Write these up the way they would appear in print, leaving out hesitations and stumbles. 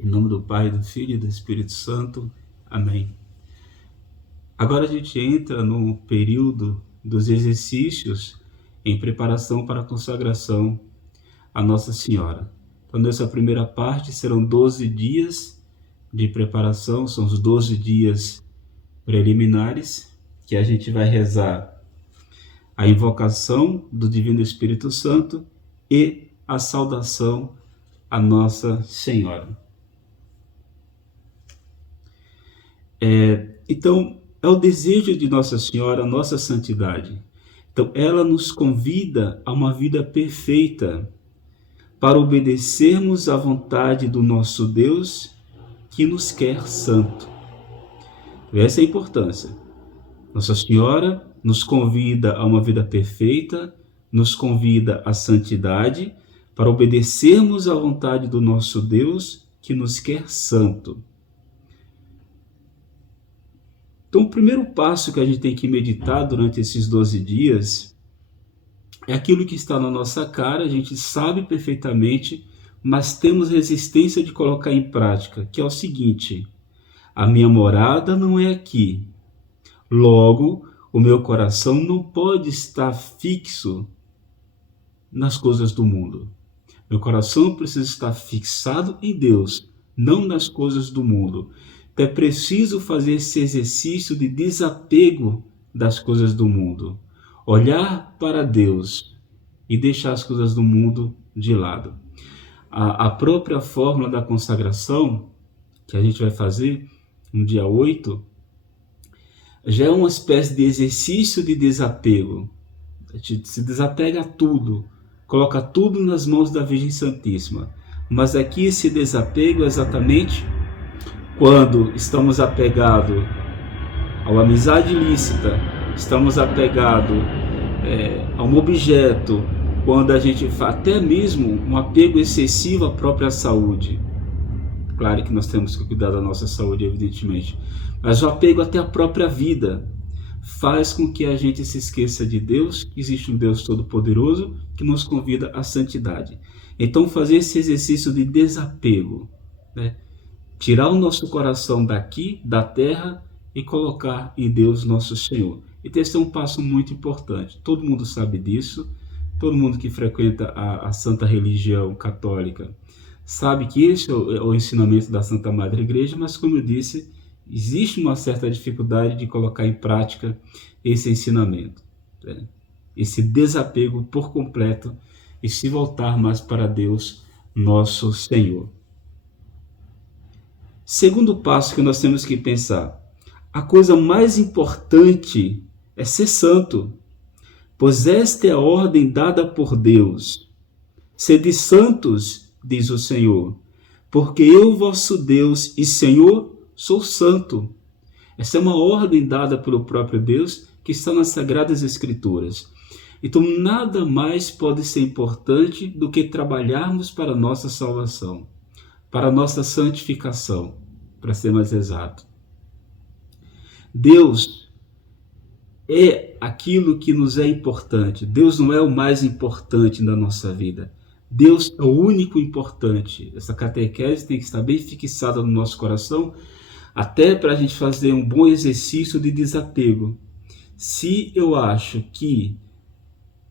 Em nome do Pai, do Filho e do Espírito Santo. Amém. Agora a gente entra no período dos exercícios em preparação para a consagração a Nossa Senhora. Então, nessa primeira parte serão 12 dias de preparação, são os 12 dias preliminares, que a gente vai rezar a invocação do Divino Espírito Santo e a saudação a Nossa Senhora. Então, é o desejo de Nossa Senhora, a nossa santidade. Então, ela nos convida a uma vida perfeita para obedecermos à vontade do nosso Deus que nos quer santo. Essa é a importância. Nossa Senhora nos convida a uma vida perfeita, nos convida à santidade para obedecermos à vontade do nosso Deus que nos quer santo. Então, o primeiro passo que a gente tem que meditar durante esses 12 dias é aquilo que está na nossa cara, a gente sabe perfeitamente, mas temos resistência de colocar em prática, que é o seguinte: a minha morada não é aqui. Logo, o meu coração não pode estar fixo nas coisas do mundo. Meu coração precisa estar fixado em Deus, não nas coisas do mundo. É preciso fazer esse exercício de desapego das coisas do mundo. Olhar para Deus e deixar as coisas do mundo de lado. A própria fórmula da consagração, que a gente vai fazer no dia 8, já é uma espécie de exercício de desapego. A gente se desapega a tudo, coloca tudo nas mãos da Virgem Santíssima. Mas aqui esse desapego é exatamente quando estamos apegados a uma amizade ilícita, estamos apegados a um objeto, quando a gente faz até mesmo um apego excessivo à própria saúde. Claro que nós temos que cuidar da nossa saúde, evidentemente, mas o apego até à própria vida faz com que a gente se esqueça de Deus, que existe um Deus Todo-Poderoso que nos convida à santidade. Então, fazer esse exercício de desapego, né? Tirar o nosso coração daqui, da terra, e colocar em Deus nosso Senhor. E esse é um passo muito importante. Todo mundo sabe disso. Todo mundo que frequenta a santa religião católica sabe que esse é o ensinamento da Santa Madre Igreja, mas, como eu disse, existe uma certa dificuldade de colocar em prática esse ensinamento, né? Esse desapego por completo e se voltar mais para Deus, nosso Senhor. Segundo passo que nós temos que pensar: a coisa mais importante é ser santo, pois esta é a ordem dada por Deus. Sede santos, diz o Senhor, porque eu, vosso Deus e Senhor, sou santo. Essa é uma ordem dada pelo próprio Deus que está nas Sagradas Escrituras. Então, nada mais pode ser importante do que trabalharmos para a nossa salvação, para a nossa santificação, para ser mais exato. Deus é aquilo que nos é importante. Deus não é o mais importante na nossa vida. Deus é o único importante. Essa catequese tem que estar bem fixada no nosso coração, até para a gente fazer um bom exercício de desapego. Se eu acho que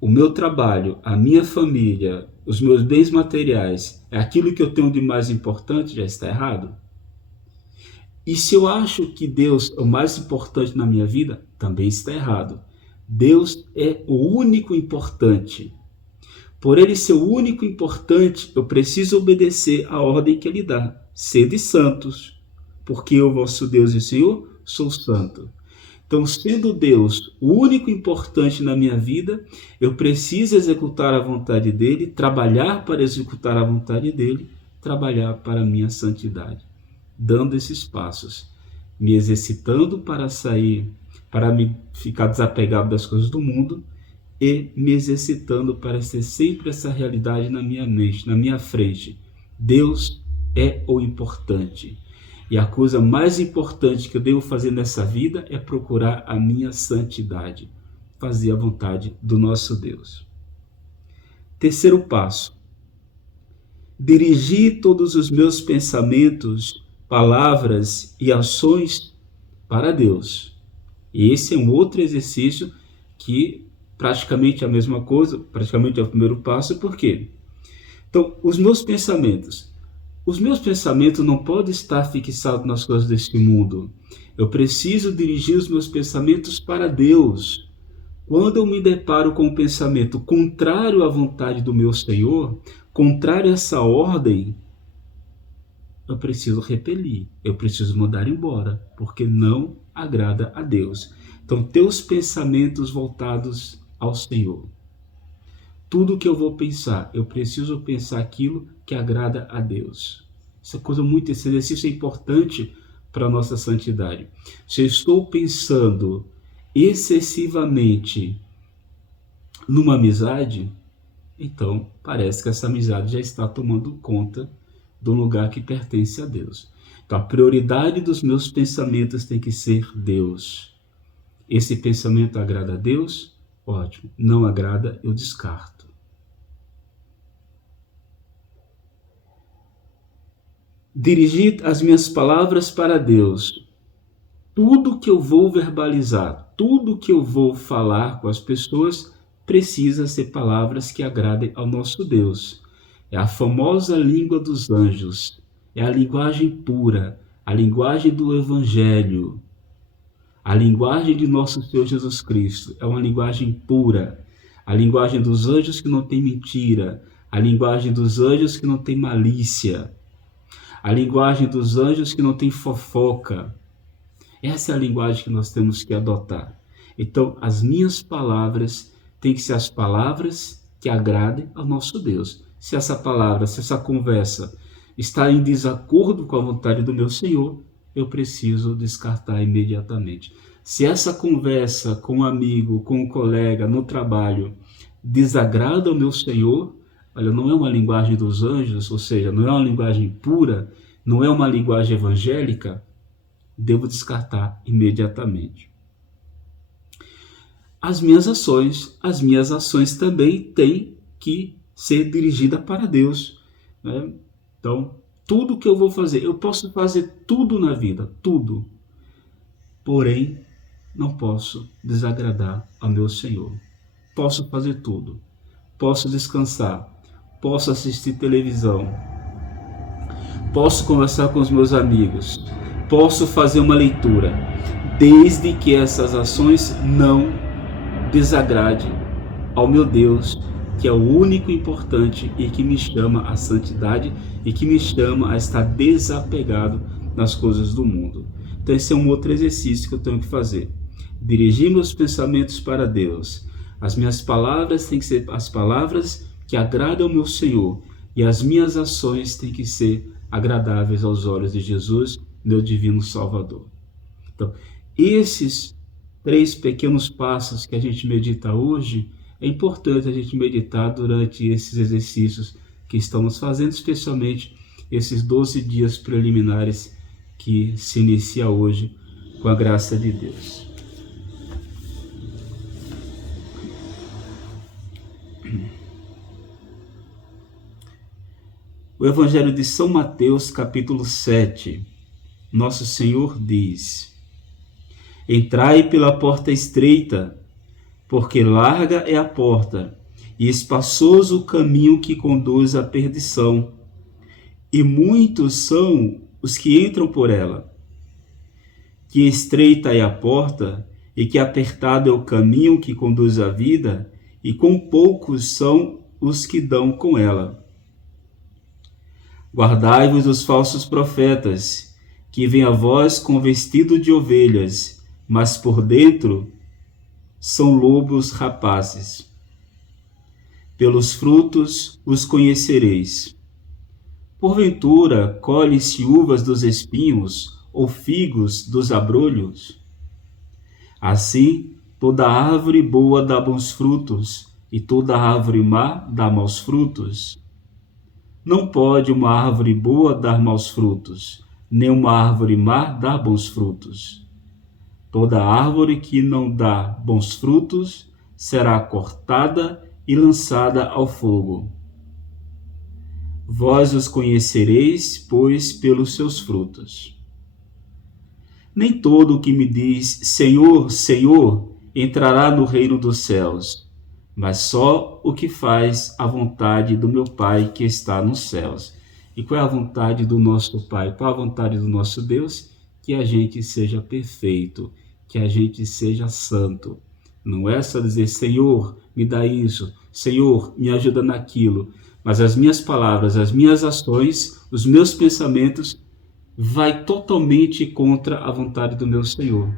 o meu trabalho, a minha família, os meus bens materiais é aquilo que eu tenho de mais importante, já está errado. E se eu acho que Deus é o mais importante na minha vida, também está errado. Deus é o único importante. Por ele ser o único importante, eu preciso obedecer à ordem que ele dá. Sede santos, porque eu, vosso Deus e Senhor, sou santo. Então, sendo Deus o único importante na minha vida, eu preciso executar a vontade dele, trabalhar para executar a vontade dele, trabalhar para a minha santidade. Dando esses passos, me exercitando para sair, para me ficar desapegado das coisas do mundo e me exercitando para ter sempre essa realidade na minha mente, na minha frente. Deus é o importante. E a coisa mais importante que eu devo fazer nessa vida é procurar a minha santidade, fazer a vontade do nosso Deus. Terceiro passo: dirigir todos os meus pensamentos, palavras e ações para Deus. E esse é um outro exercício que praticamente é a mesma coisa, praticamente é o primeiro passo. Por quê? Então, os meus pensamentos não podem estar fixados nas coisas deste mundo. Eu preciso dirigir os meus pensamentos para Deus. Quando eu me deparo com um pensamento contrário à vontade do meu Senhor, contrário a essa ordem, eu preciso repelir, eu preciso mandar embora, porque não agrada a Deus. Então, ter os pensamentos voltados ao Senhor. Tudo que eu vou pensar, eu preciso pensar aquilo que agrada a Deus. Essa coisa muito, esse exercício é importante para a nossa santidade. Se eu estou pensando excessivamente numa amizade, então parece que essa amizade já está tomando conta do lugar que pertence a Deus. Então a prioridade dos meus pensamentos tem que ser Deus. Esse pensamento agrada a Deus? Ótimo. Não agrada, eu descarto. Dirigir as minhas palavras para Deus. Tudo que eu vou verbalizar, tudo que eu vou falar com as pessoas precisa ser palavras que agradem ao nosso Deus. É a famosa língua dos anjos, é a linguagem pura, a linguagem do Evangelho, a linguagem de nosso Senhor Jesus Cristo. É uma linguagem pura, a linguagem dos anjos que não tem mentira, a linguagem dos anjos que não tem malícia, a linguagem dos anjos que não tem fofoca. Essa é a linguagem que nós temos que adotar. Então, as minhas palavras têm que ser as palavras que agradem ao nosso Deus. Se essa palavra, se essa conversa está em desacordo com a vontade do meu Senhor, eu preciso descartar imediatamente. Se essa conversa com um amigo, com um colega, no trabalho, desagrada ao meu Senhor, olha, não é uma linguagem dos anjos, ou seja, não é uma linguagem pura, não é uma linguagem evangélica, devo descartar imediatamente. As minhas ações também têm que ser dirigidas para Deus, né? Então, tudo que eu vou fazer, eu posso fazer tudo na vida, tudo, porém, não posso desagradar ao meu Senhor. Posso fazer tudo, posso descansar, posso assistir televisão, posso conversar com os meus amigos, posso fazer uma leitura, desde que essas ações não desagradem ao meu Deus, que é o único importante e que me chama à santidade e que me chama a estar desapegado das coisas do mundo. Então esse é um outro exercício que eu tenho que fazer. Dirigir meus pensamentos para Deus. As minhas palavras têm que ser as palavras que agradam ao meu Senhor e as minhas ações têm que ser agradáveis aos olhos de Jesus, meu divino Salvador. Então, esses 3 pequenos passos que a gente medita hoje, é importante a gente meditar durante esses exercícios que estamos fazendo, especialmente esses 12 dias preliminares que se inicia hoje com a graça de Deus. O Evangelho de São Mateus, capítulo 7, Nosso Senhor diz: Entrai pela porta estreita, porque larga é a porta, e espaçoso o caminho que conduz à perdição, e muitos são os que entram por ela. Que estreita é a porta, e que apertado é o caminho que conduz à vida, e quão poucos são os que dão com ela. Guardai-vos dos falsos profetas, que vêm a vós com vestido de ovelhas, mas por dentro são lobos rapazes. Pelos frutos os conhecereis. Porventura, colhe-se uvas dos espinhos, ou figos dos abrolhos? Assim, toda árvore boa dá bons frutos, e toda árvore má dá maus frutos. Não pode uma árvore boa dar maus frutos, nem uma árvore má dar bons frutos. Toda árvore que não dá bons frutos será cortada e lançada ao fogo. Vós os conhecereis, pois, pelos seus frutos. Nem todo o que me diz Senhor, Senhor, entrará no reino dos céus, mas só o que faz a vontade do meu Pai que está nos céus. E qual é a vontade do nosso Pai? Qual é a vontade do nosso Deus? Que a gente seja perfeito, que a gente seja santo. Não é só dizer, Senhor, me dá isso, Senhor, me ajuda naquilo, mas as minhas palavras, as minhas ações, os meus pensamentos vai totalmente contra a vontade do meu Senhor.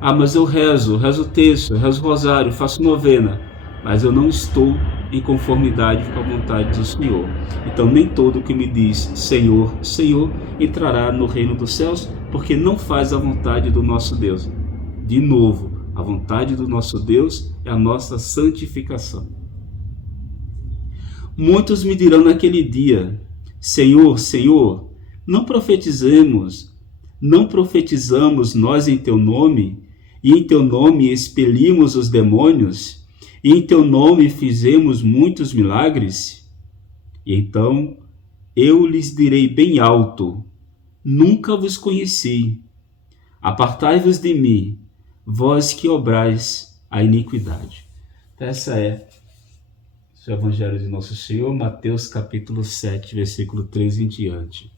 Ah, mas eu rezo texto, rezo rosário, faço novena, mas eu não estou em conformidade com a vontade do Senhor. Então nem todo que me diz Senhor, Senhor, entrará no reino dos céus, porque não faz a vontade do nosso Deus. De novo, a vontade do nosso Deus é a nossa santificação. Muitos me dirão naquele dia, Senhor, Senhor, não profetizamos nós em teu nome, e em teu nome expelimos os demônios, e em teu nome fizemos muitos milagres? E então eu lhes direi bem alto, nunca vos conheci. Apartai-vos de mim, vós que obrais a iniquidade. Essa é o Evangelho de Nosso Senhor, Mateus capítulo 7, versículo 3 em diante.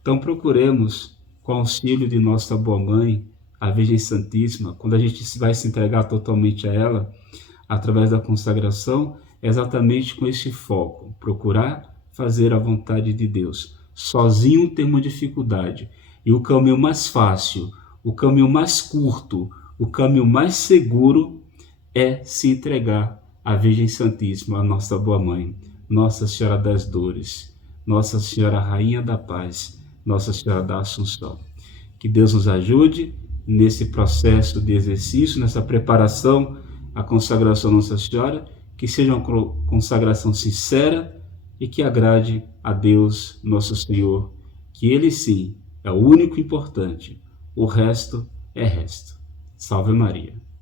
Então procuremos, com o auxílio de nossa boa mãe, a Virgem Santíssima, quando a gente vai se entregar totalmente a ela, através da consagração, exatamente com esse foco, procurar fazer a vontade de Deus. Sozinho temos dificuldade, e o caminho mais fácil, o caminho mais curto, o caminho mais seguro é se entregar à Virgem Santíssima, a nossa boa mãe, Nossa Senhora das Dores, Nossa Senhora Rainha da Paz, Nossa Senhora da Assunção. Que Deus nos ajude nesse processo de exercício, nessa preparação à consagração à Nossa Senhora, que seja uma consagração sincera e que agrade a Deus, nosso Senhor, que Ele sim é o único importante, o resto é resto. Salve Maria.